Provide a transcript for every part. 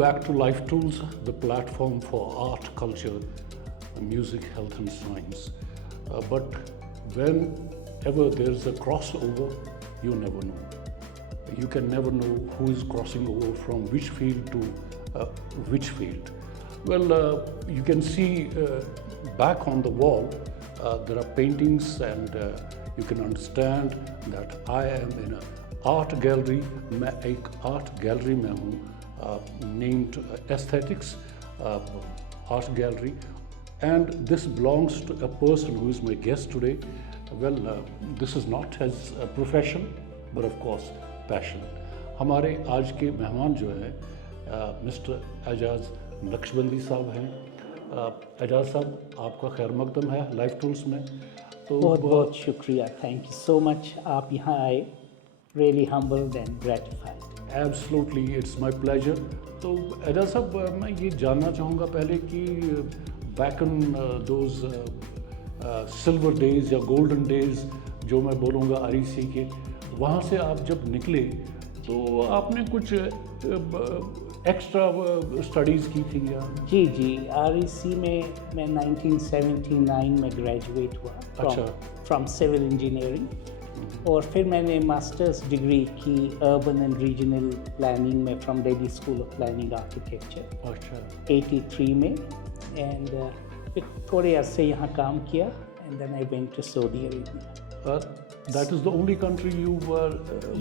back to Life Tools, the platform for art, culture, music, health, and science. But whenever there's a crossover, you never know. You can never know who is crossing over from which field to which field. Well, you can see back on the wall, there are paintings, and you can understand that I am in an art gallery. मैं एक art gallery में हूँ, named Aesthetics Art Gallery, and this belongs to a person who is my guest today. Well, this is not his profession, but of course passion. हमारे आज के मेहमान जो है मिस्टर एजाज नक्शबंदी साहब हैं। एजाज साहब, आपका खैर मकदम है लाइफ टूल्स में। तो बहुत बहुत शुक्रिया, थैंक यू सो मच, आप यहाँ आए, really humbled and gratified. Absolutely, it's my pleasure. तो एजाज साहब, मैं ये जानना चाहूँगा पहले कि back in those silver days या गोल्डन डेज, जो मैं बोलूँगा आरईसी के, वहाँ से आप जब निकले तो आपने कुछ एक्स्ट्रा स्टडीज़ की थी या? जी, आरईसी में मैं 1979 में ग्रेजुएट हुआ फ्रॉम सिविल इंजीनियरिंग, और फिर मैंने मास्टर्स डिग्री की अर्बन एंड रीजनल प्लानिंग में from Delhi School of Planning Architecture 83 में, एंड फिर थोड़े अरसे यहाँ काम किया, and then I went to Saudi Arabia. That is the only country you were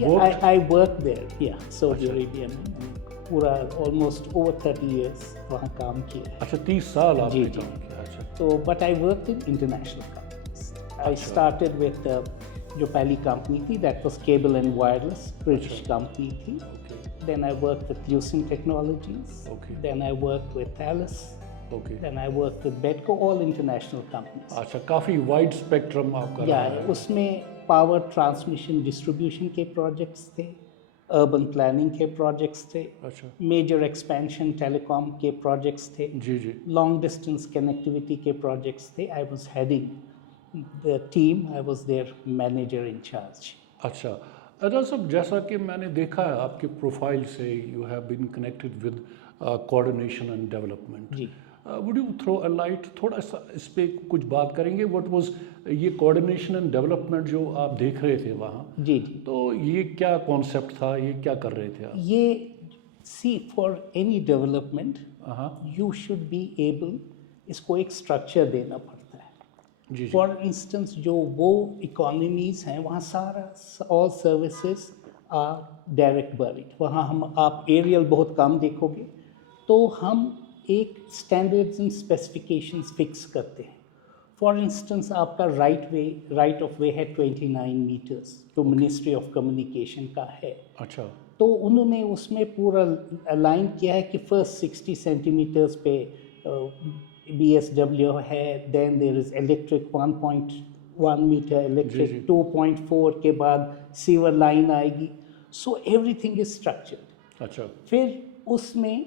worked? I worked there, Saudi Arabia में पूरा almost over 30 years वहाँ काम किया। अच्छा, 30 साल आपने काम किया। अच्छा, तो but I worked in international companies. I started with जो पहली कंपनी थी, that was Cable and Wireless, British company थी। Then I worked with Lucent Technologies. Then I worked with Thales. Then I worked with Bedco, all international companies. अच्छा, काफ़ी wide spectrum आपका रहा है। उसमें पावर ट्रांसमिशन डिस्ट्रीब्यूशन के projects थे, urban planning के प्रोजेक्ट्स थे, मेजर एक्सपेंशन टेलीकॉम के प्रोजेक्ट्स थे, जी, लॉन्ग डिस्टेंस कनेक्टिविटी के प्रोजेक्ट्स थे। I was heading the team, I was there manager in charge. अच्छा, अजय साहब, जैसा कि मैंने देखा है आपके प्रोफाइल से, you have been connected with coordination and development. जी, would you throw a light, थोड़ा सा इस पर कुछ बात करेंगे? व्हाट वाज ये कोऑर्डिनेशन एंड डेवलपमेंट जो आप देख रहे थे वहाँ? जी, तो ये क्या कॉन्सेप्ट था, ये क्या कर रहे थे आप? ये see for any development you should be able, इसको एक स्ट्रक्चर देना पड़ता है। जी, फॉर इंस्टेंस जो वो इकोनॉमीज़ हैं वहाँ सारा all services are direct buried, वहाँ आप एरियल बहुत कम देखोगे। तो हम एक स्टैंडर्ड्स एंड स्पेसिफिकेशंस फिक्स करते हैं। फॉर इंस्टेंस आपका राइट ऑफ वे है 29 मीटर्स, जो मिनिस्ट्री ऑफ कम्युनिकेशन का है। अच्छा, तो उन्होंने उसमें पूरा अलाइन किया है कि फर्स्ट 60 सेंटीमीटर्स पे BSW है, then there is electric 1.1 metre, electric 2.4 के बाद सीवर लाइन आएगी। So everything is structured. अच्छा, फिर उसमें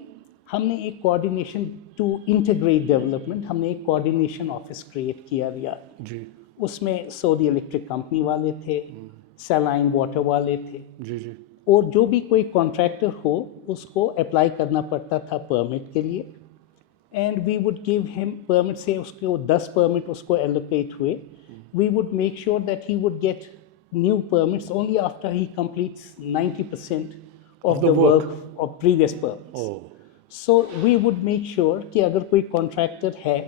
हमने एक कोऑर्डिनेशन टू इंटीग्रेट डेवलपमेंट, हमने एक कोऑर्डिनेशन ऑफिस क्रिएट किया दिया जी। उसमें सऊदी इलेक्ट्रिक कंपनी वाले थे, सलाइन वाटर वाले थे, जी, और जो भी कोई कॉन्ट्रैक्टर हो उसको अप्लाई करना पड़ता था परमिट के लिए, and we would give him permit. से उसको 10 परमिट उसको एलोकेट हुए, we would make sure that he would get new permits only after he completes 90% of the work of previous permits. So we would make sure कि अगर कोई contractor है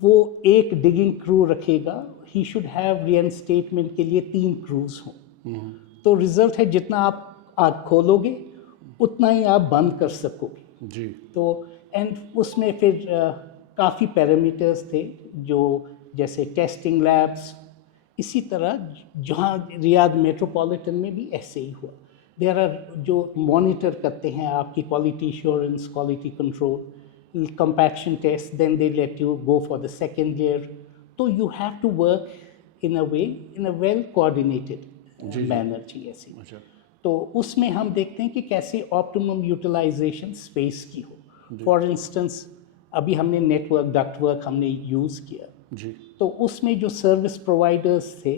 वो एक डिगिंग क्रू रखेगा, ही शुड हैव रीइंस्टेटमेंट के लिए 3 cruise हों। तो रिजल्ट है जितना आप आग खोलोगे उतना ही आप बंद कर सकोगे जी। तो एंड उसमें फिर काफ़ी पैरामीटर्स थे, जो जैसे टेस्टिंग लैब्स, इसी तरह जहाँ रियाद मेट्रोपॉलिटन में भी ऐसे ही हुआ। देयर आर जो मॉनिटर करते हैं आपकी quality assurance, quality control, compaction test, then they let you go for the second layer. तो you have to work in a well coordinated manner जी ऐसे। तो उसमें हम देखते हैं कि कैसे ऑप्टिमम यूटिलाइजेशन स्पेस की हो। फॉर इंस्टेंस अभी हमने नेटवर्क डक्टवर्क हमने यूज़ किया जी, तो उसमें जो सर्विस प्रोवाइडर्स थे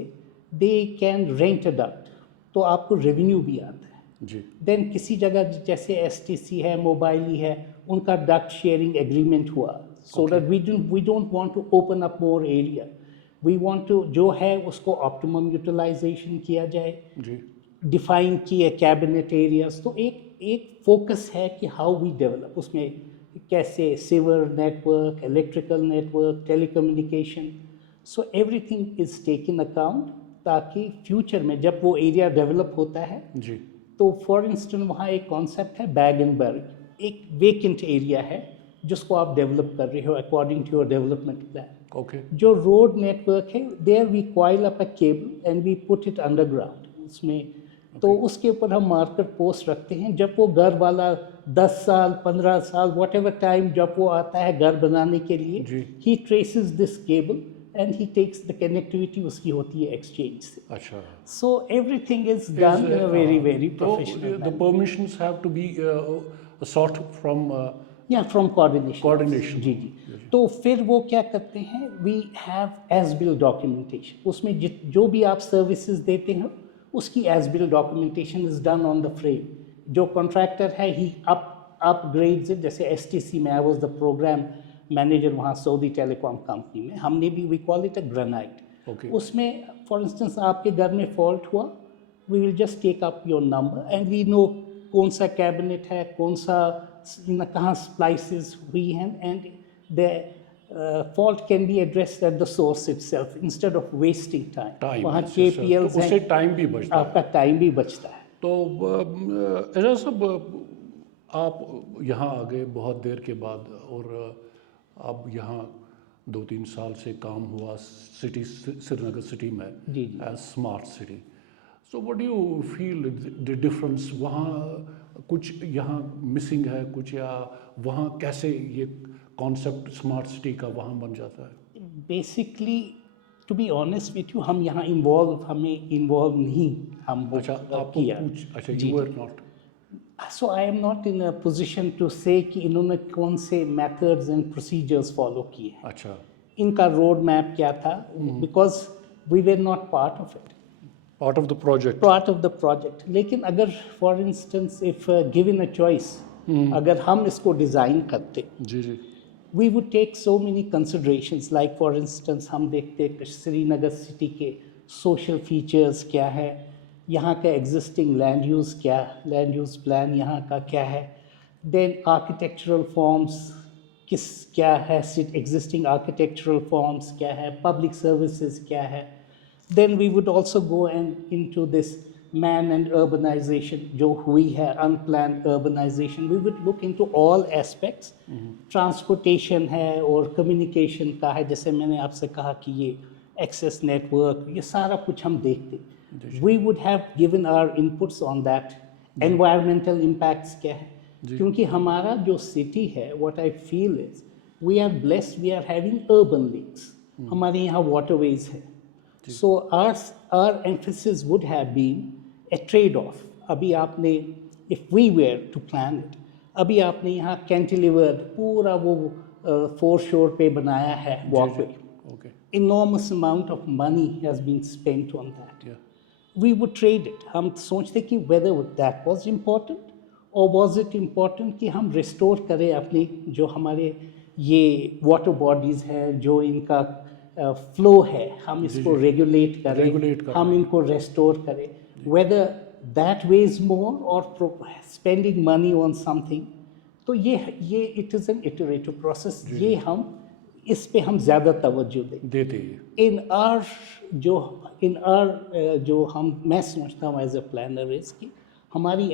they can rent a duct, तो आपको रेवेन्यू भी आता है। जी देन किसी जगह जैसे एसटीसी है, मोबाइली है, उनका डक्ट शेयरिंग एग्रीमेंट हुआ, so that we don't want to open up more area, we want to जो है उसको ऑप्टिमम यूटिलाइजेशन किया जाए, जी डिफाइन किए कैबिनेट एरियाज। तो एक फोकस है कि हाउ वी डेवलप, उसमें कैसे sewer network, electrical network, telecommunication, so everything is taken account, ताकि फ्यूचर में जब वो एरिया डेवलप होता है जी तो फॉर इंस्टेंस वहाँ एक कॉन्सेप्ट है बैग एंड बर्ग, एक वेकेंट एरिया है जिसको आप डेवलप कर रहे हो according to your development plan. Okay जो रोड नेटवर्क है there we coil up a cable and we put it underground उसमें, तो उसके ऊपर हम मार्कर पोस्ट रखते हैं। जब वो घर वाला 10 साल 15 साल वॉट एवर टाइम जब वो आता है घर बनाने के लिए, जी। He traces this cable and he takes the connectivity उसकी होती है एक्सचेंज से। अच्छा So everything is done in a very professional the manner. permissions have to be sought from Yeah, from coordination. Coordination. जी जी। तो फिर वो क्या करते हैं, we have as bill documentation, उसमें जो भी आप सर्विसेज देते हैं उसकी as bill documentation is done on the frame। जो कॉन्ट्रैक्टर है he upgrades it, जैसे STC में I was the program manager वहाँ सऊदी टेलीकॉम कंपनी में, हमने भी we call it a granite। Okay. उसमें फॉर इंस्टेंस आपके घर में फॉल्ट हुआ, we will just take up your number and we know कौन सा कैबिनेट है, कौन सा कहाँ स्प्लाइसेस हुई हैं, and the fault can be addressed at the source itself instead of wasting time. वहाँ KPLs तो उससे हैं, टाइम भी बचता है। आपका टाइम भी बचता है। तो एजाज साहब, आप यहाँ आ गए बहुत देर के बाद, और अब यहाँ 2-3 साल से काम हुआ सिटी, श्रीनगर सिटी में जी जी। As smart city. So what do you feel the difference? वहाँ कुछ यहाँ मिसिंग है कुछ, या वहाँ कैसे ये कॉन्सेप्ट स्मार्ट सिटी का वहाँ बन जाता है? Basically to be honest with you, हम यहाँ हमें इन्वॉल्व नहीं हम अच्छा आपको किया। अच्छा जी, you are not. So I am not in a position to say कि इन्होंने कौन से मेथड्स एंड प्रोसीजर्स फॉलो किए हैं, अच्छा इनका रोड मैप क्या था, because we were not part of it, part of the project. Part of the project. लेकिन अगर for instance if given a choice, अगर हम इसको डिज़ाइन करते, जी जी we would take so many considerations, like for instance हम देखते हैं कि श्रीनगर सिटी के social features क्या है, यहाँ का existing land use क्या, land use plan यहाँ का क्या है, then architectural forms क्या है, existing architectural forms क्या है, public services क्या है, then we would also go into this man and urbanization जो हुई है, unplanned urbanization, we would look into all aspects। transportation है और communication का है, जैसे मैंने आपसे कहा कि ये access network, ये सारा कुछ हम देखते। we would have given our inputs on that। environmental impacts क्या है, क्योंकि हमारा जो city है, what I feel is we are blessed, we are having urban lakes, हमारे यहाँ waterways है। So our emphasis would have been a trade-off। अभी आपने, if we were to plan it, अभी आपने यहाँ कैंटिलीवर्ड पूरा वो foreshore पे बनाया है walkway। Okay Enormous amount of money has been spent on that। या We would trade it। हम सोचते कि whether that was important or was it important कि हम restore करें अपनी जो हमारे ये water bodies हैं, जो इनका फ्लो है, हम इसको रेगुलेट करें, हम इनको रेस्टोर करें, वेदर दैट वेज मोर और स्पेंडिंग मनी ऑन समथिंग। तो ये it is an iterative process, ये हम इस पे हम ज़्यादा तवज्जो देते हैं। इन आर जो हम, मैं समझता हूँ एज ए प्लानर इज कि हमारी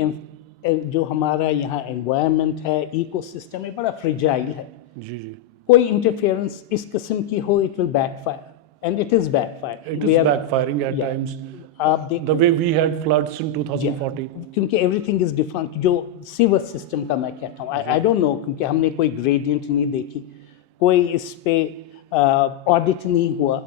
जो हमारा यहाँ एनवायरनमेंट है, इकोसिस्टम है, बड़ा फ्रिजाइल है। जी जी कोई इंटरफेरेंस इस किस्म की हो, it will backfire and it is backfire. It is backfiring at times। आप देख The way we had floods in 2014। क्योंकि एवरीथिंग इज डिफरेंट। जो सीवर सिस्टम का मैं कहता हूँ, आई डोंट नो, क्योंकि हमने कोई ग्रेडियंट नहीं देखी, कोई इस पे ऑडिट नहीं हुआ,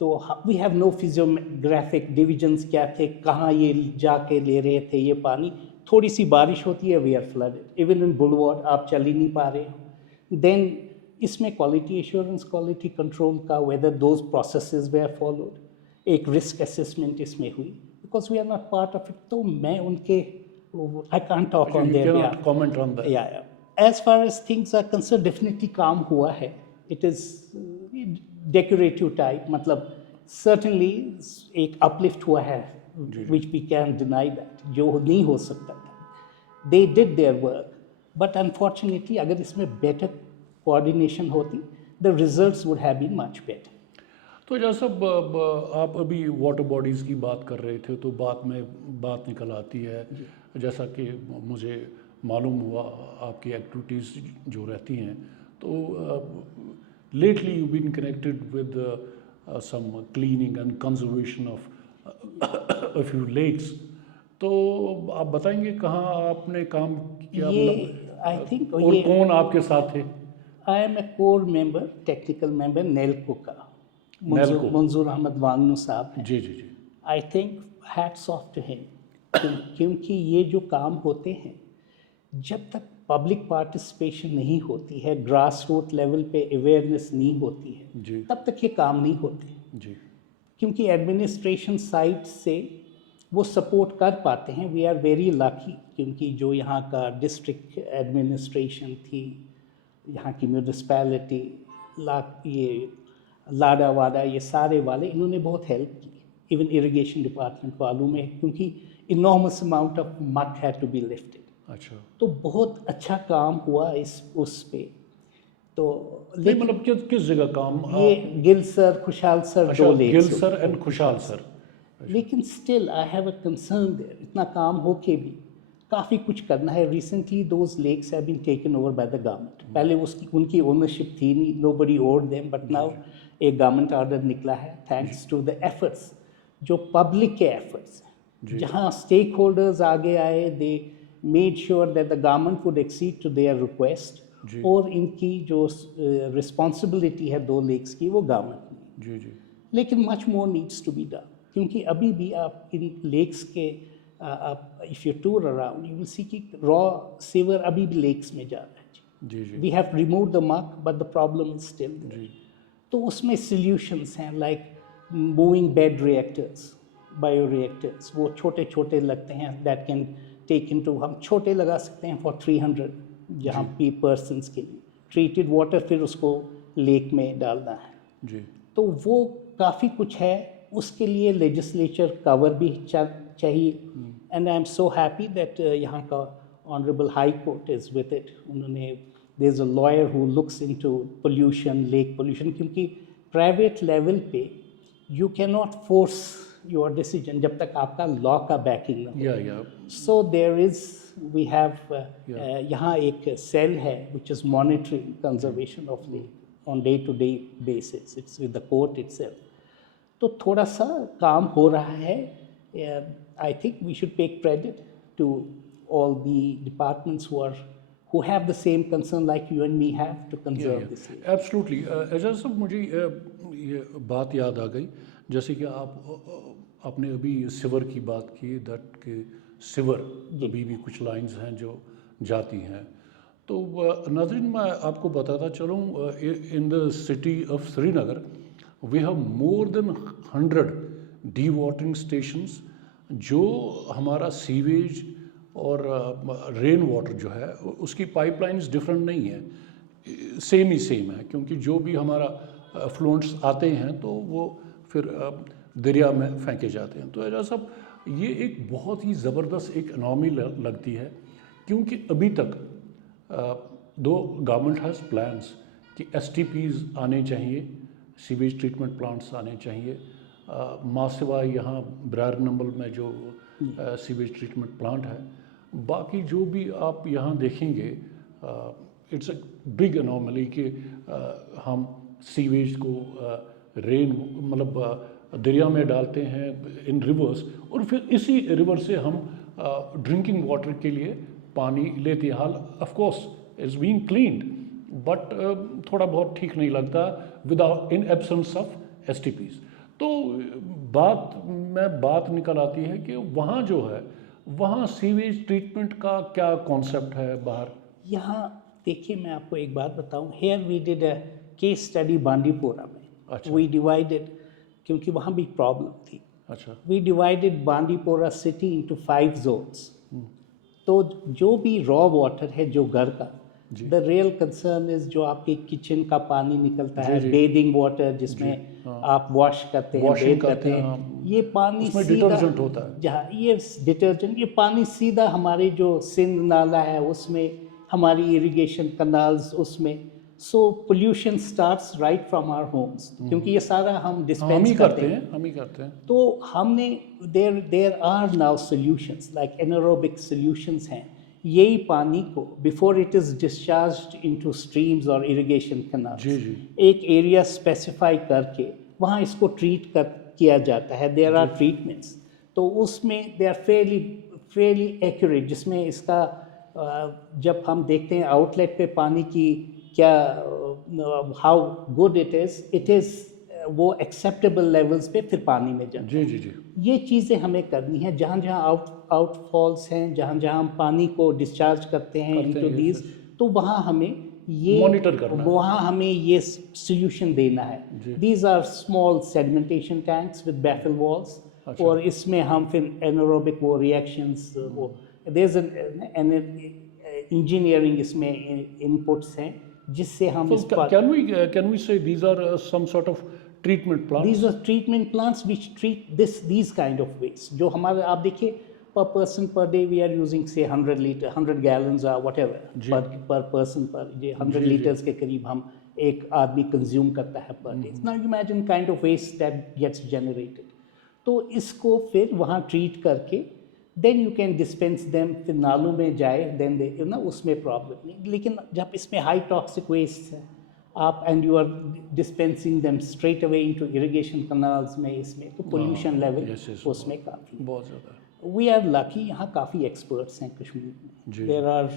तो we have no physiographic divisions क्या थे, कहाँ ये जाके ले रहे थे ये पानी। थोड़ी सी बारिश होती है, we are flooded, even in boulevard आप चल ही नहीं पा रहे हो। देन इसमें क्वालिटी एश्योरेंस, क्वालिटी कंट्रोल का, whether those processes were followed, एक रिस्क असेसमेंट इसमें हुई, because we are not part of it. तो मैं उनके I can't talk on You their cannot behalf. comment on that. Yeah, yeah. As far as things are concerned, definitely काम हुआ है. It is decorative type. मतलब certainly एक uplift हुआ है, which we can deny that. जो नहीं हो सकता था. They did their work, but unfortunately, अगर इसमें better coordination होती, the results would have been much better. तो जैसा आप अभी वाटर बॉडीज़ की बात कर रहे थे तो बात निकल आती है, जैसा कि मुझे मालूम हुआ आपकी एक्टिविटीज़ जो रहती हैं, तो lately you been connected with some cleaning and conservation of a few lakes, तो आप बताएंगे कहाँ आपने काम किया, ये I think और ये कौन आपके साथ थे? I am a core member, technical member, NELCO का. NELCO. मंजूर अहमद वांगनू साहब हैं. जी जी जी. I think hats off to him. क्योंकि ये जो काम होते हैं, जब तक पब्लिक पार्टिसिपेशन नहीं होती है, ग्रास रूट लेवल पे अवेयरनेस नहीं होती है, जी तब तक ये काम नहीं होते. जी. क्योंकि एडमिनिस्ट्रेशन साइड से वो सपोर्ट कर पाते हैं. वी आर वेरी लकी, क्योंकि जो यहाँ का डिस्ट्रिक्ट एडमिनिस्ट्रेशन थी, यहाँ की म्यूनिसपैलिटी, ये लाडा वाडा, ये सारे वाले, इन्होंने बहुत हेल्प की. इवन इरिगेशन डिपार्टमेंट वालों में, क्योंकि enormous amount of mud had to be lifted. अच्छा. तो बहुत अच्छा काम हुआ उस पे. तो नहीं मतलब किस जगह काम? ये गिल सर, खुशहाल सर, अच्छा, दो lakes. Gill sir and Khushhal sir. लेकिन still I have a concern there. इतना काम होके भी काफ़ी कुछ करना है. Recently those lakes have been taken over by the government. पहले उनकी ओनरशिप थी नहीं, nobody owned them, but now एक गवर्नमेंट ऑर्डर निकला है, थैंक्स टू द एफर्ट्स, जो पब्लिक के एफर्ट्स हैं, जहाँ स्टेक होल्डर्स आगे आए, they made sure that the government would accede to their request, और इनकी जो रिस्पॉन्सिबिलिटी है दो लेक्स की, वो गवर्नमेंट ने. जी जी. लेकिन much more needs to be done, क्योंकि अभी भी आप इन लेक्स के if you tour around, you will see कि रॉ सीवर अभी भी लेक्स में जा रहा है. जी जी. We have remove the muck, but the problem is still. तो उसमें सॉल्यूशंस हैं, like moving bed reactors, bio reactors. वो छोटे छोटे लगते हैं, that can take in to, हम छोटे लगा सकते हैं फॉर 300 जहाँ पी पर्सनस के लिए. ट्रीटेड वाटर फिर उसको लेक में डालना है. जी. तो वो काफ़ी कुछ है, उसके लिए लेजिस्लेचर कवर भी चाहिए. And I am so happy that यहाँ का honourable high court is with it. उन्होंने, there is a lawyer who looks into pollution, lake pollution, क्योंकि प्राइवेट लेवल पे you can not force your decision जब तक आपका लॉ का backing ना हो. So there is, we have यहाँ एक सेल है which is monitoring conservation of lake on day to day basis. It's with the court itself. तो थोड़ा सा काम हो रहा है. I think we should take credit to all the departments who have the same concern like you and me have to conserve this. Absolutely. Ejaz साहब, मुझे ये बात याद आ गई, जैसे कि आपने अभी सिवर की बात की, दैट के सिवर अभी भी कुछ लाइंस हैं जो जाती हैं. तो नाज़रीन, मैं आपको बताता चलूँ, in the city of Srinagar we have more than 100 dewatering stations, जो हमारा सीवेज और रेन वाटर जो है उसकी पाइपलाइंस डिफरेंट नहीं है, सेम है, क्योंकि जो भी हमारा फ्लुएंट्स आते हैं तो वो फिर दरिया में फेंके जाते हैं. तो ऐसा सब ये एक बहुत ही ज़बरदस्त एक एनॉमी लगती है, क्योंकि अभी तक दो गवर्नमेंट हैज़ प्लान्स कि STPs आने चाहिए, सीवेज ट्रीटमेंट प्लांट्स आने चाहिए. मासिवा यहाँ ब्रायर नंबल में जो सीवेज ट्रीटमेंट प्लांट है, बाकी जो भी आप यहाँ देखेंगे, इट्स अ बिग एनॉमली कि हम सीवेज को रेन मतलब दरिया में डालते हैं इन रिवर्स, और फिर इसी रिवर से हम ड्रिंकिंग वाटर के लिए पानी लेते हैं. हाल of course is being cleaned, but थोड़ा बहुत ठीक नहीं लगता without in absence of STPs. तो बात निकल आती है कि वहाँ जो है, वहाँ सीवेज ट्रीटमेंट का क्या कॉन्सेप्ट है बाहर? यहाँ देखिए, मैं आपको एक बात बताऊँ. Here we did a case study Bandipora में. अच्छा. वी डिवाइडेड, क्योंकि वहाँ भी प्रॉब्लम थी. अच्छा. We divided Bandipora city into 5 zones. तो जो भी रॉ वाटर है जो घर का, जी। द रियल कंसर्न इज जो आपके किचन का पानी निकलता जी, है, जी। बेदिंग वाटर जिसमें हाँ। आप वॉश करते हैं, Washing बेथ करते करते हैं, हैं, हाँ। ये पानी उसमें सीधा detergent होता है। जहाँ ये डिटर्जेंट, ये पानी सीधा हमारे जो सिंध नाला है उसमें, हमारी इरिगेशन कनाल्स उसमें, so pollution starts right from our homes, क्योंकि ये सारा हम हाँ, हम डिस्पेंस ही करते करते हैं। हैं, हम ही करते हैं। तो हमने there are now solutions like anaerobic solutions हैं, यही पानी को before it is discharged into streams और इरिगेशन जी, कैनाल्स, जी। एक एरिया स्पेसिफाई करके वहाँ इसको ट्रीट किया जाता है, देयर आर ट्रीटमेंट्स, तो उसमें दे आर फेयरली एक्यूरेट, जिसमें इसका जब हम देखते हैं आउटलेट पे पानी की क्या हाउ गुड इट इज़ वो एक्सेप्टेबल लेवल्स पे फिर पानी में जाता जी, है। जी, जी। ये चीज़ें हमें करनी है, जहाँ जहाँ आउटफॉल्स हैं, जहाँ जहाँ हम पानी को डिस्चार्ज करते हैं करते इनटू हैं, दीज, yes, तो वहाँ हमें ये Monitor करना है। वहाँ हमें ये सोल्यूशन देना है। जी। These are small sedimentation tanks with baffle walls, अच्छा। और इसमें हम फिर एनारोबिक वो रिएक्शंस वो देयर एन इंजीनियरिंग इसमें इनपुट्स हैं जिससे हम So इस पर can we say these are some sort of treatment plants? These are treatment plants which treat these kind of waste. जो हमारे आप देखिए per person per day we are using say 100 gallons or whatever ji. per person per ये 100 जी, जी। liters के करीब हम एक आदमी कंज्यूम करता है per day. Now imagine kind of waste that gets generated. तो इसको फिर वहाँ ट्रीट करके then you can dispense them, फिर नालों में जाए, देन दे ना उसमें प्रॉब्लम नहीं। लेकिन जब इसमें हाई टॉक्सिक वेस्ट है आप and you are dispensing them straight away into irrigation canals में, इसमें तो पोल्यूशन लेवल yes, yes, उसमें काफ़ी। बहुत ज़्यादा। वी आर लकी, यहाँ काफ़ी एक्सपर्ट्स हैं कश्मीर में। जी। There are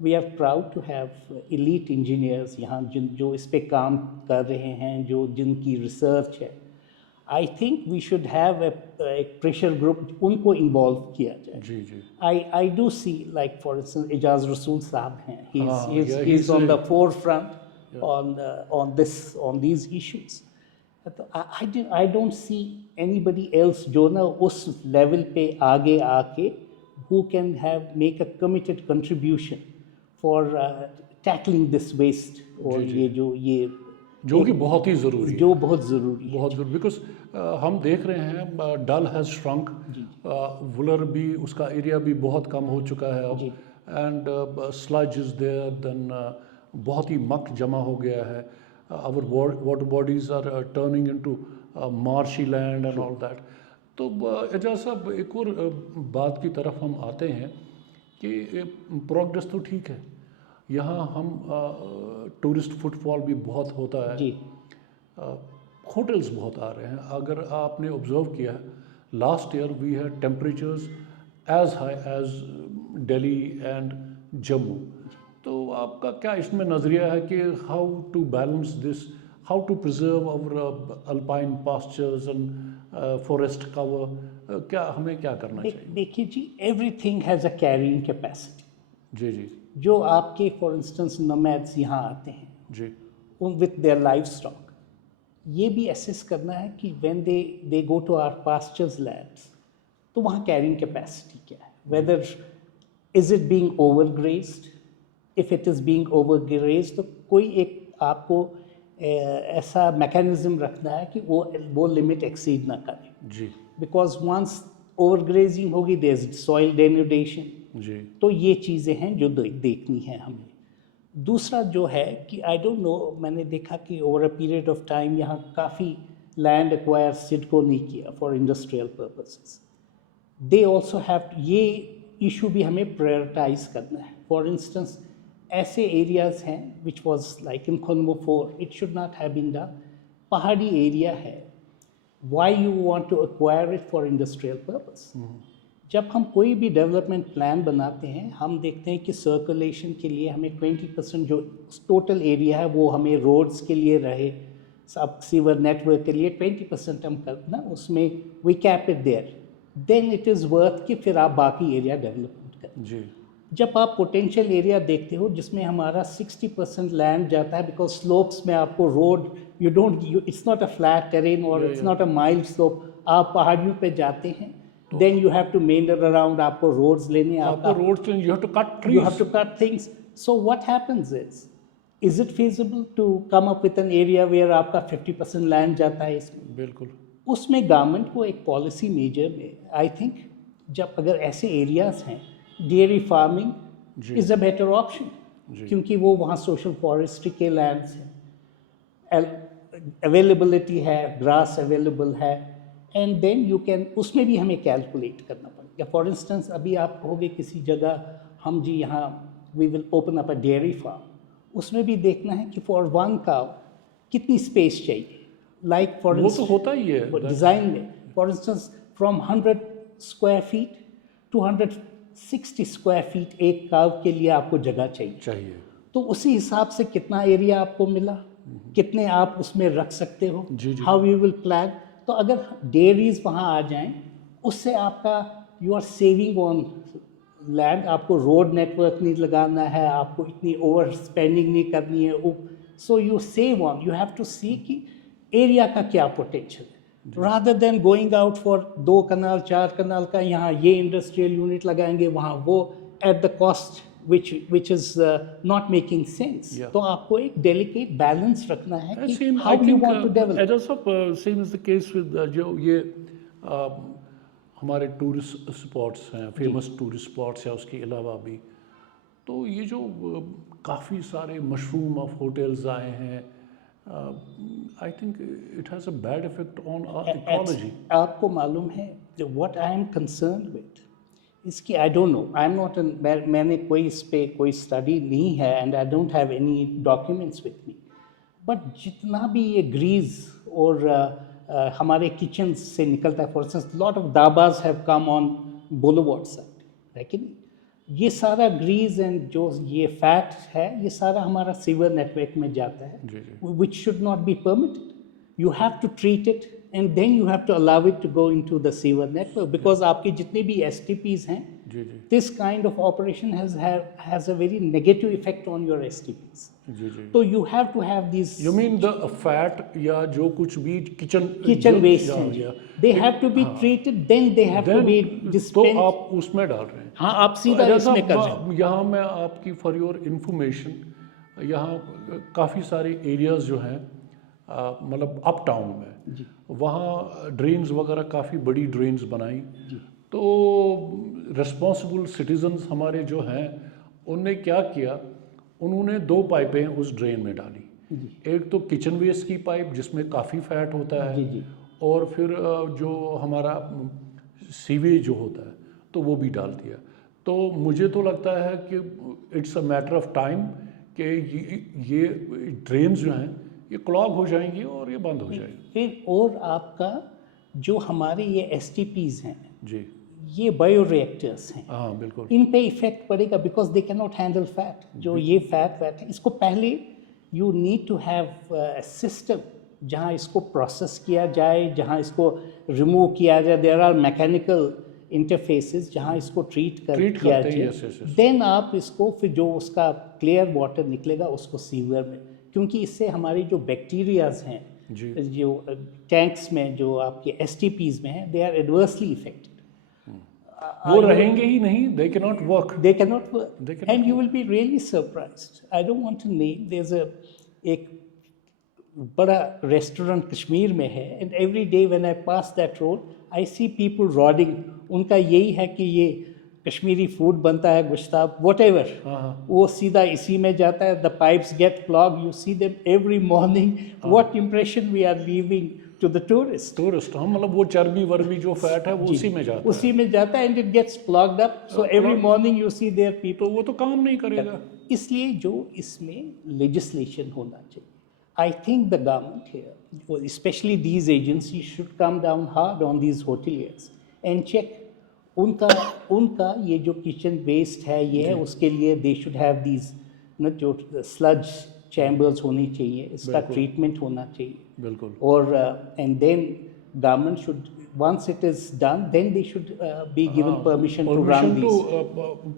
we are proud to have elite engineers यहाँ जो इस पे काम कर रहे हैं, जिनकी रिसर्च है। I think we should have एक प्रेशर ग्रुप, उनको इन्वॉल्व किया जाए। जी, जी। I do see, like for instance, Ijaz Rasool Saab हैं. yeah, He's on he's the forefront on these issues. तो I don't see anybody else जो ना उस level पे आगे आके who can make a committed contribution for tackling this waste, और ये जो कि बहुत ही ज़रूरी है। जो बहुत ज़रूरी है। बहुत ज़रूरी, बिकॉज हम देख रहे हैं डल हैज़ श्रंक, वुलर भी उसका एरिया भी बहुत कम हो चुका है अब, and sludge is there, then बहुत ही मक जमा हो गया है, our water bodies are turning into marshy land and all that. तो एजाज साहब, एक और बात की तरफ हम आते हैं कि प्रोग्रेस तो ठीक है, यहाँ हम टूरिस्ट फुटफॉल भी बहुत होता है जी। होटल्स बहुत आ रहे हैं। अगर आपने ऑब्जर्व किया, last year we had temperatures as high as Delhi and Jammu. तो आपका क्या इसमें नज़रिया है कि how to balance this, how to preserve our alpine pastures and forest cover, क्या हमें क्या करना चाहिए? देखिए जी, everything has a carrying capacity. जी, जी, जो आपके फॉर इंस्टेंस नोमैड्स यहाँ आते हैं जी, विथ देयर लाइफ स्टॉक, ये भी एसेस करना है कि when they go to our pastures lands, तो वहाँ कैरिंग कैपेसिटी क्या है, whether is it being overgrazed, if it is being overgrazed तो कोई एक आपको ऐसा मैकेनिज्म रखना है कि वो लिमिट एक्सीड ना करे, जी, बिकॉज वंस ओवरग्रेजिंग होगी देयर इज सॉइल डेनुडेशन। जी, तो ये चीज़ें हैं जो देखनी है हमें। दूसरा जो है कि आई डोंट नो, मैंने देखा कि over a period of time यहाँ काफ़ी लैंड एक्वायर सिडको नहीं किया for industrial purposes. They also have, ये इशू भी हमें प्रायोरिटाइज करना है। फॉर इंस्टेंस ऐसे एरियाज़ हैं which was like in Khonmoh 4, it should not have been done. पहाड़ी एरिया है, why you want to acquire it for industrial purpose. जब हम कोई भी डेवलपमेंट प्लान बनाते हैं, हम देखते हैं कि सर्कुलेशन के लिए हमें 20% जो टोटल एरिया है वो हमें रोड्स के लिए रहे, सब सीवर नेटवर्क के लिए 20% हम करना, उसमें we cap it there, then it is worth कि फिर आप बाकी एरिया डेवलपमेंट करें। जी, जब आप पोटेंशियल एरिया देखते हो जिसमें हमारा 60% लैंड जाता है, बिकॉज स्लोप्स में आपको road it's not a flat terrain और it's not a mild slope, आप पहाड़ियों पे जाते हैं, Then you have to meander around, आपको roads लेने, आपको roads you have to cut you have trees to cut things. So what happens is it feasible to come up with an area where आपका 50% land जाता है इसमें? बिल्कुल उसमें government को एक पॉलिसी मेजर में आई थिंक जब अगर ऐसे एरियाज हैं dairy farming is a better option, क्योंकि वो वहाँ सोशल फॉरेस्ट्री के लैंड्स हैं, अवेलेबिलिटी है, ग्रास अवेलेबल है, एंड देन यू कैन उसमें भी हमें कैलकुलेट करना पड़ेगा. फॉर इंस्टेंस अभी आप कहोगे किसी जगह हम जी यहाँ we will open up a dairy farm, उसमें भी देखना है कि फॉर वन काउ कितनी स्पेस चाहिए. लाइक फॉर वो तो होता ही है डिज़ाइन में for instance from 100 square feet to 160 square feet एक काव के लिए आपको जगह चाहिए. तो उसी हिसाब से कितना एरिया आपको मिला, कितने आप उसमें रख सकते हो, हाउ यू विल प्लान. तो अगर डेयरीज वहाँ आ जाएं, उससे आपका you are saving on land, आपको रोड नेटवर्क नहीं लगाना है, आपको इतनी ओवर स्पेंडिंग नहीं करनी है. So you save on, you have to see कि एरिया का क्या पोटेंशियल है, rather than going out for 2 kanal 4 kanal का यहाँ ये इंडस्ट्रियल यूनिट लगाएंगे, वहाँ वो, at the cost which is not making sense. तो आपको एक डेलिकेट बैलेंस रखना है कि how you want to develop. As of same is the case with जो ये हमारे टूरिस्ट स्पॉट्स हैं, फेमस टूरिस्ट स्पॉट्स हैं, उसके अलावा भी तो ये जो काफ़ी सारे मशरूम ऑफ होटल्स आए हैं, I think it has a bad effect on ecology. आपको मालूम है जो what I am concern with इसकी, I don't know, I am not, मैंने कोई इस पे कोई स्टडी नहीं है and I don't have any documents with me, but जितना भी ये ग्रीज और हमारे किचन से निकलता है, for instance lot of dhabas have come on boulevard side, है कि नहीं, ये सारा ग्रीज एंड जो ये फैट है ये सारा हमारा सीवर नेटवर्क में जाता है, which should not be permitted. You have to treat it and then you have to allow it to go into the sewer network, because आपके जितने भी STPs हैं, this kind of operation has a very negative effect on your STPs. तो you have to have these. You mean the fat या जो कुछ भी kitchen waste हैं, they have to be treated, then they have to be dispensed. तो आप उसमें डाल रहे हैं. हाँ, आप सीधा इसमें कर रहे हैं. यहाँ मैं आपकी for your information, यहाँ काफ़ी सारे areas जो हैं मतलब अप टाउन में, वहाँ ड्रेन्स वगैरह काफ़ी बड़ी ड्रेन्स बनाई. तो रिस्पॉन्सिबल सिटीजन्स हमारे जो हैं उनने क्या किया, उन्होंने 2 पाइपें उस ड्रेन में डाली. एक तो किचन वेस्ट की पाइप जिसमें काफ़ी फैट होता है, और फिर जो हमारा सीवेज जो होता है तो वो भी डाल दिया. तो मुझे तो लगता है कि it's a matter of time कि ये ड्रेन्स जो हैं ये क्लॉग हो जाएंगी और ये बंद हो जाएगी. फिर और आपका जो हमारे ये STPs हैं जी, ये बायोरिएक्टर्स हैं, हाँ बिल्कुल, इन पे इफेक्ट पड़ेगा, because they can not handle fat. जो ये फैट है, इसको पहले you need to have system जहाँ इसको प्रोसेस किया जाए, जहाँ इसको रिमूव किया जाए. देयर आर मैकेनिकल इंटरफेसेस जहाँ इसको ट्रीट किया जाए. देन आप इसको फिर जो उसका क्लियर वाटर निकलेगा उसको सीवर में, क्योंकि इससे हमारी जो बैक्टीरियाज हैं जो टैंक्स में जो आपके STPs में हैं, दे आर एडवर्सली इफेक्टेड. वो रहेंगे ही नहीं, they cannot work. They cannot work. And you will be really surprised. I don't want to name. There's एक बड़ा रेस्टोरेंट कश्मीर में है, and every day when I pass that road, I see people rodding. उनका यही है कि ये Kashmiri food बनता है, गोश्ताब, whatever. वो सीधा इसी में जाता है. The pipes get clogged. You see them every morning. What impression we are leaving to the tourist. हाँ, मतलब वो चर्बी वर्बी जो फैट है वो उसी में जाता है and it gets clogged up. So every morning you see there people. वो तो काम नहीं करेगा. इसलिए जो इसमें legislation होना चाहिए. I think the government here, especially these agencies, should come down hard on these hoteliers and check उनका ये जो किचन वेस्ट है ये है, उसके लिए they should have these जो sludge chambers होनी चाहिए, इसका ट्रीटमेंट होना चाहिए. बिल्कुल. और and then government should, once it is done, then they should be given permission to run these.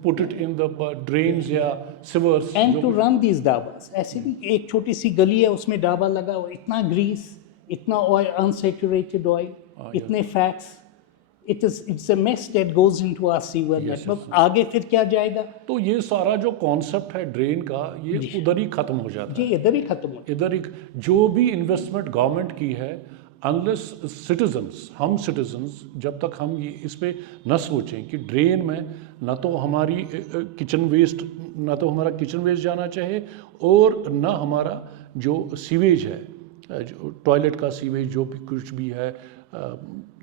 Put it in the drains या sewers. And to run these dabas. ऐसे भी एक छोटी सी गली है उसमें डाबा लगा हुआ, इतना ग्रीस, इतना ऑयल, अनसैचुरेटेड ऑयल, इतने fats, it's a mess that goes into our sewer Yes, network. आगे फिर क्या जाएगा? तो ये सारा जो कॉन्सेप्ट है ड्रेन का, ये उधर ही खत्म हो जाता ये है। इधर ही खत्म हो। इधर ही जो भी इन्वेस्टमेंट गवर्नमेंट की है, अनलेस सिटीजन्स, हम सिटीजन्स, जब तक हम ये इस पे न सोचें कि ड्रेन में ना तो हमारी किचन वेस्ट, ना तो हमारा किचन वेस्ट जाना चाहिए, और ना हमारा जो सीवेज है, जो टॉयलेट का सीवेज जो भी कुछ भी है,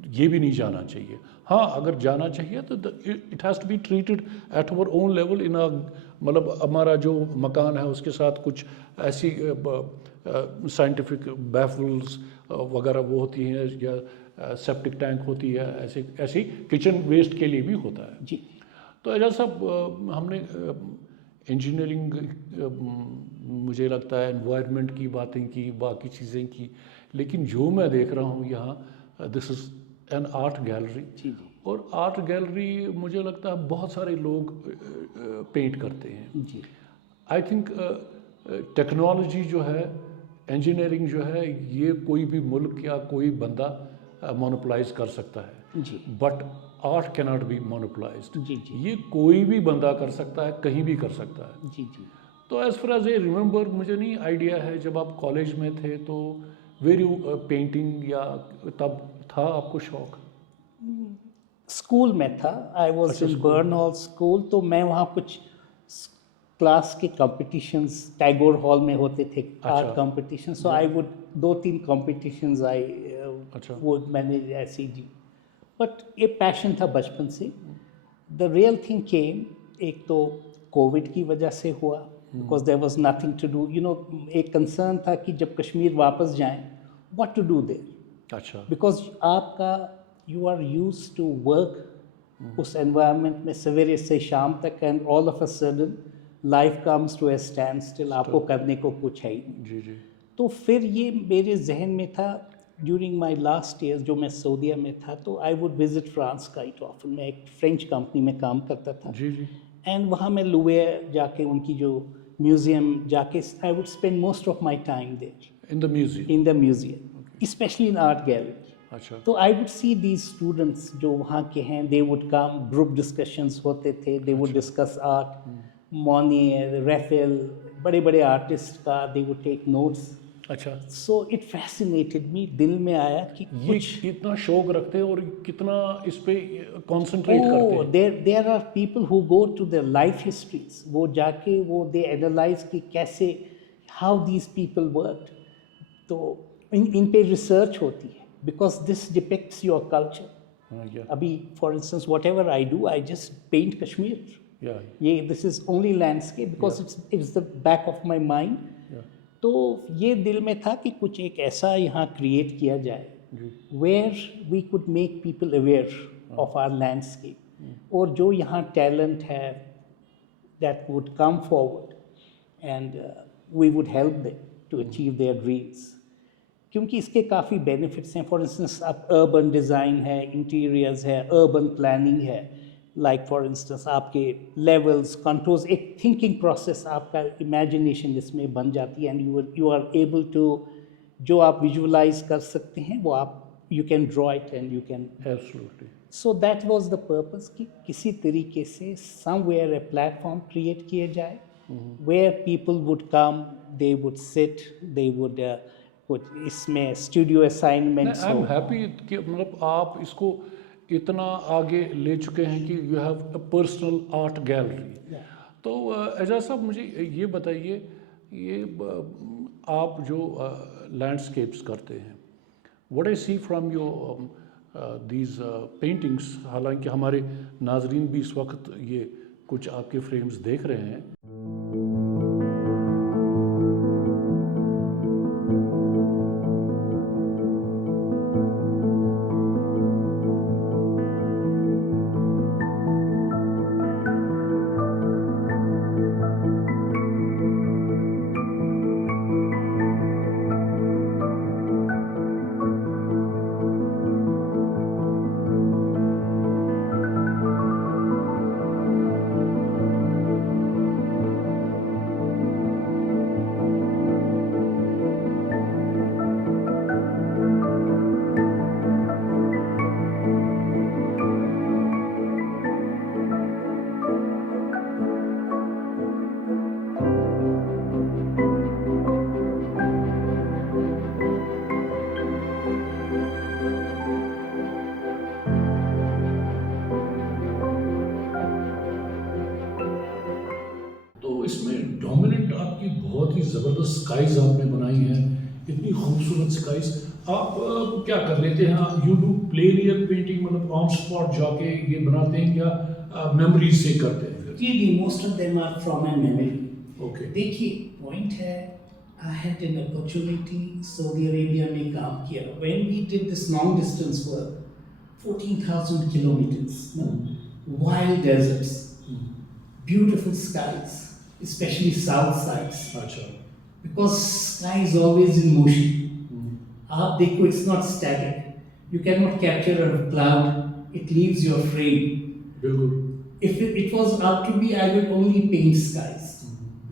ये भी नहीं जाना चाहिए। हाँ, अगर जाना चाहिए तो it has to be treated at our own level in a, मतलब हमारा जो मकान है उसके साथ कुछ ऐसी साइंटिफिक बैफल्स वगैरह वो होती हैं, या सेप्टिक टैंक होती है, ऐसे ऐसी किचन वेस्ट के लिए भी होता है। जी तो ऐसा सब हमने इंजीनियरिंग, मुझे लगता है एनवायरनमेंट की बातें की, बाकी चीज़ें की, लेकिन जो मैं देख रहा हूँ यहाँ, this is an art gallery. जी जी और आर्ट गैलरी मुझे लगता है बहुत सारे लोग पेंट करते हैं। जी आई थिंक टेक्नोलॉजी जो है, इंजीनियरिंग जो है, ये कोई भी मुल्क या कोई बंदा मोनोपलाइज कर सकता है, जी बट आर्ट कैनॉट बी मोनोपलाइज्ड। जी जी ये कोई भी बंदा कर सकता है, कहीं भी कर सकता है। जी जी। तो as far as I remember, मुझे नहीं आइडिया है जब आप कॉलेज में थे तो वेर यू पेंटिंग, या तब था आपको शौक? स्कूल में था, आई वॉज अच्छा, इन स्कूल। बर्नहॉल स्कूल, तो मैं वहाँ कुछ क्लास के कंपटीशंस टैगोर हॉल में होते थे, आर्ट अच्छा। Competition, so I would 2-3 competitions I अच्छा। वो मैंने ऐसी जी। बट ये पैशन था बचपन से। द रियल थिंग केम, एक तो कोविड की वजह से हुआ, because there was nothing to do, you know. एक कंसर्न था कि जब कश्मीर वापस जाएं, व्हाट टू डू देयर, अच्छा। बिकॉज आपका you are use to work उस एनवायरनमेंट में सवेरे से शाम तक, and all of a sudden life comes to a standstill, आपको करने को कुछ है ही नहीं। जी जी। तो फिर ये मेरे जहन में था ड्यूरिंग माई लास्ट ईयर, जो मैं सऊदीया में था, तो I would visit France kite often. मैं एक फ्रेंच कंपनी में काम करता था, जी जी। एंड वहाँ मैं लुवे जाके उनकी जो म्यूज़ियम जाके, I would spend most of my time there in the museum. In the museum, especially in art gallery. अच्छा। तो I would see these students जो वहाँ के हैं, they would come, group discussions होते थे, they would discuss art, Monet, Raphael, बड़े बड़े आर्टिस्ट का, दे वुड टेक नोट्स। अच्छा, सो इट फैसिनेटेड मी, दिल में आया कि ये कुछ कितना शौक रखते हैं और कितना इस पे कंसंट्रेट करते हैं। There are people who go to their life histories, वो जाके वो दे एनालाइज कि कैसे, हाउ दीज पीपल वर्क। तो इन पे रिसर्च होती है, because this depicts your culture. हाँ, या अभी for instance whatever I do, I just paint Kashmir. या ये this is only landscape, because it's the back of my mind. या तो ये दिल में था कि कुछ एक ऐसा यहाँ क्रिएट किया जाए जी। Where we could make people aware of our landscape, और जो यहाँ टैलेंट है that would come forward, and we would help them to achieve their dreams. क्योंकि इसके काफ़ी बेनिफिट्स हैं। फॉर इंस्टेंस आप अर्बन डिज़ाइन है, इंटीरियर्स है, अर्बन प्लानिंग है, लाइक फॉर इंस्टेंस आपके लेवल्स, कंट्रोल्स, एक थिंकिंग प्रोसेस, आपका इमेजिनेशन इसमें बन जाती है, and you are able to, जो आप विजुअलाइज कर सकते हैं वो आप, you can draw it and you can. Absolutely. So that was the purpose कि किसी तरीके से समवेयर ए प्लेटफॉर्म क्रिएट किए जाए, where people would come, they would sit, they would कुछ इसमें स्टूडियो असाइनमेंट्स आई एम हो। हैप्पी कि मतलब आप इसको इतना आगे ले चुके हैं कि you have a personal art gallery. तो एजाज साहब, मुझे ये बताइए, ये आप जो लैंडस्केप्स करते हैं, what I see from your these paintings, हालांकि हमारे नाजरीन भी इस वक्त ये कुछ आपके फ्रेम्स देख रहे हैं। स्काईज आपने बनाई हैं, इतनी खूबसूरत स्काईज, आप क्या कर लेते हैं? You do plein air painting, मतलब ऑन स्पॉट जाके ये बनाते हैं या मेमोरीज से करते हैं फिर? जी, most of them are from my memory. Okay. देखिए, पॉइंट है, I had an opportunity Saudi Arabia में काम किया। When we did this long distance work, 14,000 kilometers, wild deserts, beautiful skies, especially south sides, अच्छा। because sky is always in motion. आप देखो, it's not static. You cannot capture a cloud, it leaves your frame. बिल्कुल। If it was up to me, I would only paint skies,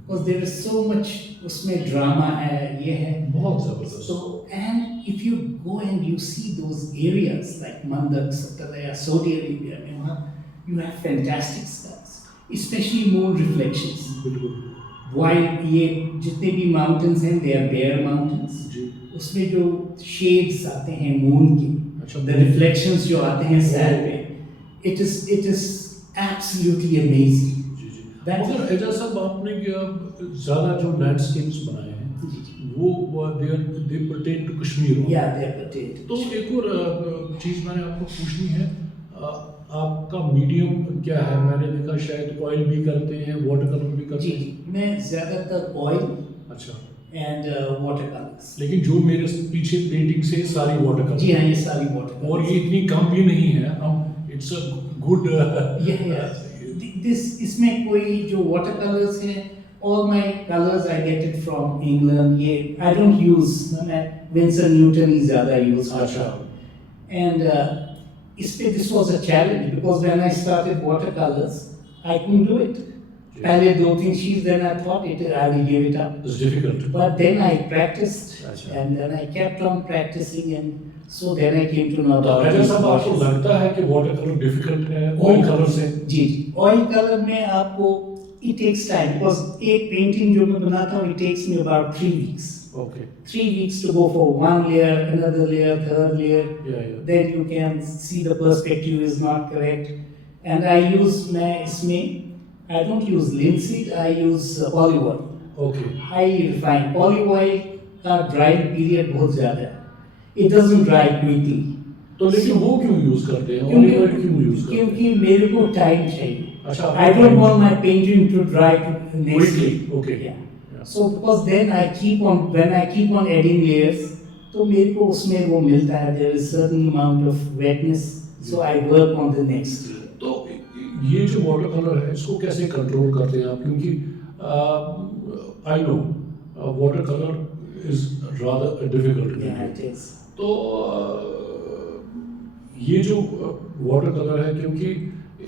because there is so much उसमें drama है, ये है बहुत ज़बरदस्त। So, and if you go and you see those areas like Mandak, Satalaya, Saudi Arabia, you have fantastic skies, especially moon reflections. बिल्कुल। While ये जितने भी mountains हैं, they are bare mountains. जी। उसमें जो shades आते हैं moon के, अच्छा। the reflections जो आते हैं sand पे, it is absolutely amazing. Ji ji. That's मगर एजाज साहब, आपने ज़्यादा जो लैंडस्केप्स बनाए हैं वो they pertain to Kashmir. Yeah, they are pertained. तो एक और चीज़ मैंने आपको पूछनी है, आपका मीडियम क्या है? मैंने देखा शायद ऑयल भी करते हैं, वाटर कलर भी करते जी हैं। जी, मैं ज़्यादातर ऑयल अच्छा। And water colours. लेकिन जो मेरे पीछे पेंटिंग से सारी वाटर कलर। जी हाँ, ये सारी वाटर और ये इतनी कम भी नहीं है, हम इट्स अ गुड। इसमें कोई जो वाटर कलर्स हैं, all my colors I get it from England. ये I don't use, मैं विंसर न्यूटन ही ज़्यादा यूज़ करता हूँ। And this was a challenge, because when I started watercolors, I couldn't do it. पहले 2-3 sheets, then I thought I will give it up. It's difficult. But then I practiced, अच्छा। and then I kept on practicing, and so then I came to know about Ejaz these साहब, आपको washes. लगता है कि water colour difficult है oil colour से? जी जी, oil colour में आपको it takes time, because एक पेंटिंग जो मैं बनाता हूँ, it takes me about 3 weeks. Okay. 3 weeks to go for one layer, another layer, third layer. Yeah. Then you can see the perspective is not correct. And I use, I don't use linseed, I use olive oil. Okay. Highly refined. Olive oil का drying period बहुत ज़्यादा है. It doesn't dry quickly. तो लेकिन वो क्यों use करते हैं? ऑलिव ऑयल क्यों यूज करते हैं? क्योंकि मेरे को टाइम चाहिए. अच्छा। I don't want my painting to dry next Quickly. week. Okay. Yeah. So because then when I keep on adding layers, तो मेरे को उसमें वो मिलता है, there is certain amount of wetness, so I work on the next layer. तो ये जो वाटर कलर है, इसको कैसे कंट्रोल करते हैं आप? क्योंकि I know water colour is rather difficult. Yeah, it is. तो ये जो वाटर कलर है, क्योंकि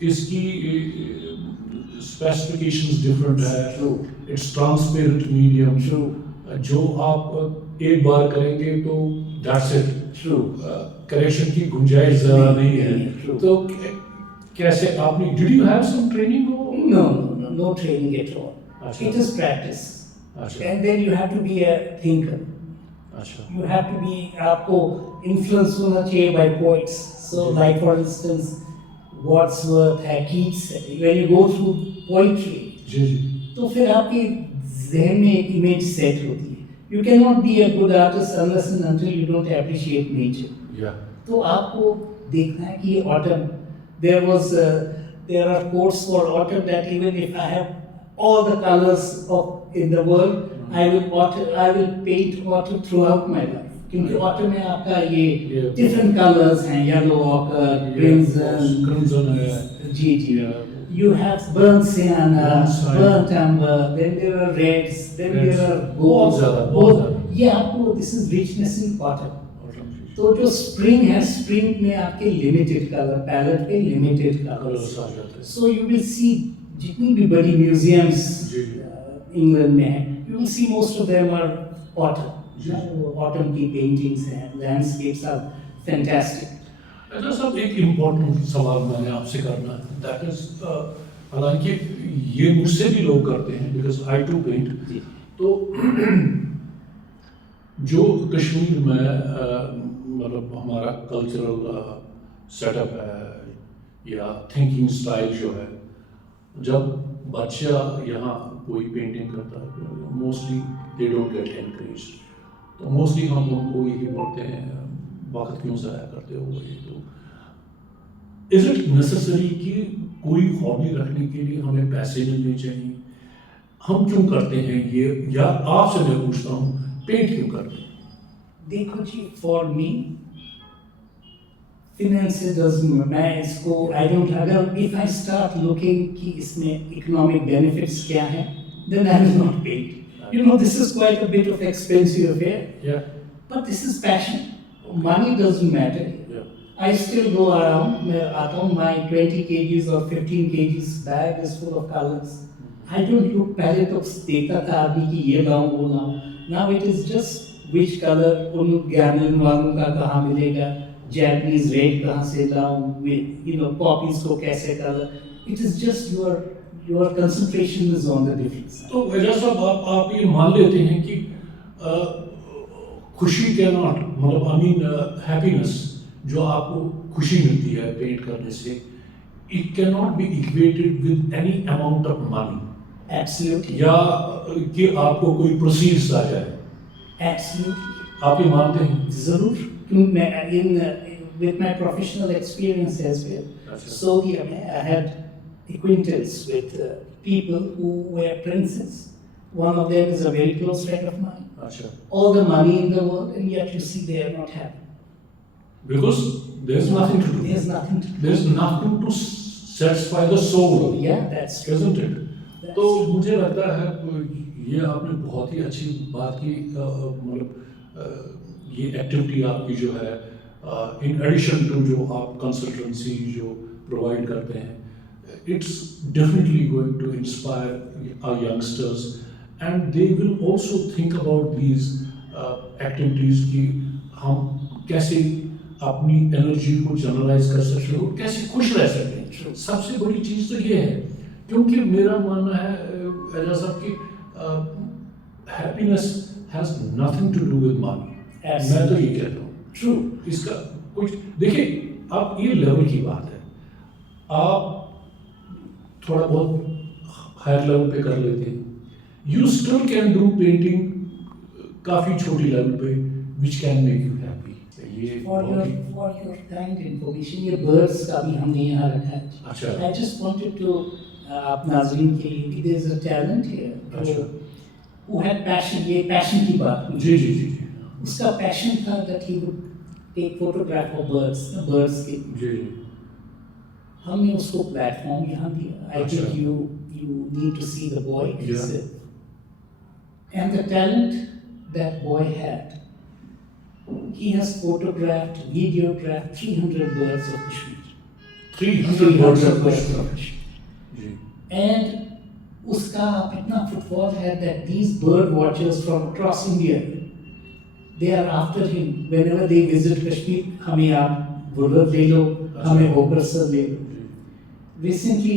इसकी स्पेसिफिकेशंस डिफरेंट है, True. It's transparent medium. True. जो आप एक बार करेंगे तो दैट्स इट। True. करेक्शन की गुंजाइश ज़्यादा नहीं है। True. तो कैसे आपने, did you have some training? No training at all. अच्छा। It is practice. अच्छा। And then you have to be a thinker. अच्छा। You have to be, आपको influence होना चाहिए by poets. So like for instance, Wordsworth है, Keats है. When you go through poetry, जी जी। तो फिर आपके जहन में एक इमेज सेट होती है. You cannot be a good artist unless and until you don't appreciate nature. या तो आपको देखना है कि ये autumn, there are quotes for autumn that even if I have all the colors in the world, I will paint autumn throughout my life. क्योंकि autumn में आपका ये different colors हैं, yellow ochre, crimson है। जी जी. Yeah. You have burnt sienna, Burnt sienna. burnt amber, then there are reds, then Reds. there are बहुत golds. ज़्यादा, बहुत ज़्यादा। ये आपको, this is richness in autumn. तो जो स्प्रिंग है, स्प्रिंग में आपके लिमिटेड कलर पैलेट पे लिमिटेड कलर्स कलर्स. आ जाते हैं। सो यू विल सी जितनी भी बड़ी म्यूजियम्स जी। इंग्लैंड में है, you will see most of them are autumn. Autumn की पेंटिंग्स हैं, लैंडस्केप्स आर फैंटास्टिक. ऐसा सब एक इम्पोर्टेंट सवाल मैंने आपसे करना है, दैट इज, हालांकि ये मुझसे भी लोग करते हैं, बिकॉज आई टू पेंट। तो जो कश्मीर में मतलब हमारा कल्चरल सेटअप है या थिंकिंग स्टाइल जो है, जब बच्चा यहाँ कोई पेंटिंग करता है, mostly they don't get encourage. तो मोस्टली हम उनको यही बोलते हैं वक्त क्यों ज़ाया करते हो ये। तो इज इट नेसेसरी कि कोई हॉबी रखने के लिए हमें पैसे मिलने चाहिए? हम क्यों करते हैं ये, या आपसे मैं पूछता हूँ पेंट क्यों करते हैं? देखो जी, फॉर मी फिनेंस डजंट, मैं इसको आई डोंट, अगर इफ आई स्टार्ट लुकिंग कि इसमें इकोनॉमिक बेनिफिट्स क्या हैं, then I will not paint. You know, this is quite a bit of expensive affair, Yeah, but this is passion. Money doesn't matter. yeah. I still go around, मैं आता हूँ, my 20 kgs or 15 kgs bag is full of colors. I don't look palette of देखता था आदमी कि ये लाऊं वो लाऊं. Now it is just which color उन गैमलिन वालों का कहाँ मिलेगा, Japanese red कहाँ से लाऊं, you know, poppies को कैसे color. It is just your concentration is on the different side. तो वजह साहब आप ये मान लेते हैं कि खुशी कैन नॉट, मतलब आई मीन हैप्पीनेस जो आपको खुशी मिलती है पेंट करने से, it can not be equated with any amount of money, Absolutely. या कि आपको कोई प्रोसीड्स आ जाए। Absolutely. आप ये मानते हैं? जरूर, क्योंकि मैं in with my professional experience as well. अच्छा। So yeah, I had acquaintance with people who were princes. One of them is a very close friend of mine. अच्छा, All the money in the world, and yet you see they are not happy. because there's nothing to do. There's nothing to do. There's nothing to satisfy the soul, Yeah, that's true. isn't it? That's तो true. मुझे लगता है ये आपने बहुत ही अच्छी बात की, मतलब ये एक्टिविटी आपकी जो है इन एडिशन टू जो आप कंसल्टेंसी जो प्रोवाइड करते हैं, it's definitely going to inspire our youngsters, and they will also think about these activities कि हम कैसे अपनी एनर्जी को जनरलाइज कर सकते हैं और कैसे खुश रह सकते हैं। सबसे बड़ी चीज़ तो ये है, क्योंकि मेरा मानना है एजा साहब कि happiness has nothing to do with money. मैं तो ये कहता हूँ True. इसका कुछ देखिए, अब ये लेवल की बात है, आप थोड़ा बहुत हायर लेवल पे कर लेते हैं, you still can do painting काफ़ी छोटी लेवल पे which can make you happy. ये For your kind information, ये birds का भी हमने यहाँ रखा है। अच्छा। I just wanted to आप नाज़रीन के लिए, there is a talent here अच्छा। who had passion, ये passion की बात हुई। जी जी जी जी उसका passion था that he would take photograph of birds के। जी। हमने उसको प्लेटफॉर्म यहाँ दिया। I अच्छा। think you need to see the boy Yeah. himself. And the talent that boy had, he has photographed, videographed 300 birds of Kashmir. 300 birds of birds Kashmir. of Kashmir. Ji And उसका इतना footfall है that these bird watchers from across India, they are after him whenever they visit Kashmir. हमें आप Buhler ले लो, हमें होकर sir ले लो। Recently,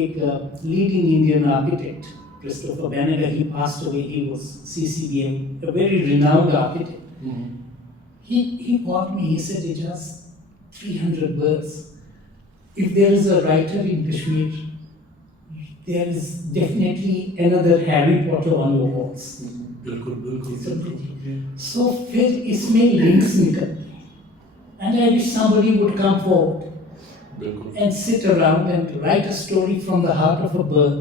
एक leading Indian architect, Christopher Banniger, he passed away. He was CCBM, a very renowned architect. He called me. He said, "It has 300 birds. If there is a writer in Kashmir, there is definitely another Harry Potter on your walls." बिल्कुल बिल्कुल। So फिर इसमें links निकलते हैं, and I wish somebody would come forward बिल्कुल and sit around and write a story from the heart of a bird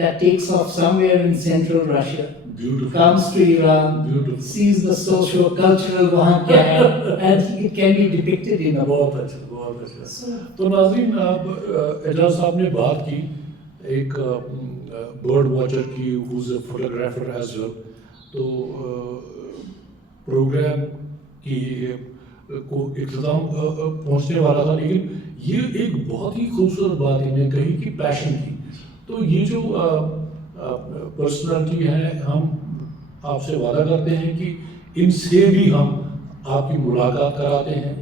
that takes off somewhere in central Russia, beautiful. comes to Iran, Beautiful. sees the socio-cultural वहाँ क्या है, and it can be depicted in a बहुत book. अच्छा, बहुत अच्छा। तो नाज़रीन, अब एजाज साहब ने बात की एक बर्ड वॉचर की, who is a photographer as well. तो प्रोग्राम की को इख्तिताम पहुंचने वाला था, लेकिन ये एक बहुत ही खूबसूरत बात इन्होंने कही कि पैशन की। तो ये जो पर्सनालिटी है, हम आपसे वादा करते हैं कि इनसे भी हम आपकी मुलाकात कराते हैं।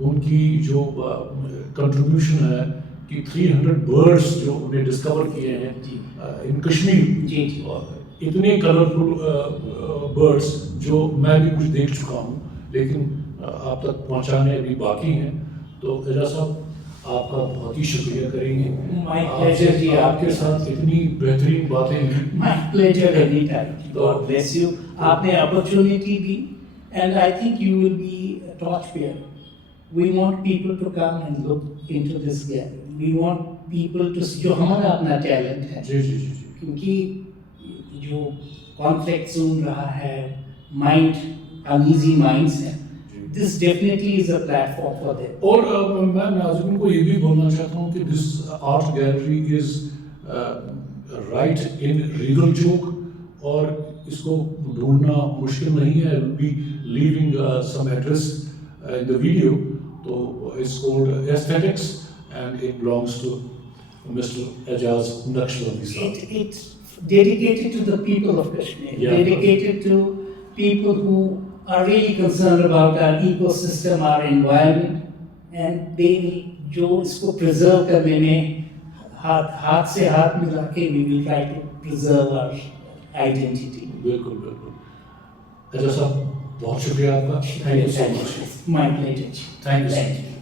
उनकी जो कंट्रीब्यूशन है कि 300 बर्ड्स जो उन्हें डिस्कवर किए हैं इन कश्मीर, जी। इतने कलरफुल बर्ड्स जो मैं भी कुछ देख चुका हूँ, लेकिन आप तक पहुँचाने अभी बाकी हैं। तो एजाज साहब, आपका बहुत ही शुक्रिया करेंगे। My pleasure जी, आपके साथ इतनी बेहतरीन बातें हुई। My pleasure anytime. God bless you. आपने opportunity the, and I think you will be a torchbearer. We want people to come and look into this gallery. We want people to जो हमारा अपना talent है, जी जी जी जी। क्योंकि जो conflict zone रहा है, mind uneasy minds है, this definitely is a platform for them. और मैं नाज़रीन को ये भी बोलना चाहता हूँ कि this art gallery is right in Regal Chowk, और इसको ढूंढना मुश्किल नहीं है। Be leaving some address in the video. तो it's called aesthetics and it belongs to mister Ejaz Naqshbandi sahab. It's dedicated to the people of Kashmir, Yeah. dedicated to people who are really concerned about our ecosystem, our environment, and they जो इसको preserve करने में हाथ से हाथ मिला के we will try to preserve our identity. बिल्कुल बिल्कुल। एजाज साहब बहुत शुक्रिया आपका। Thank you so much. My pleasure. Thank you.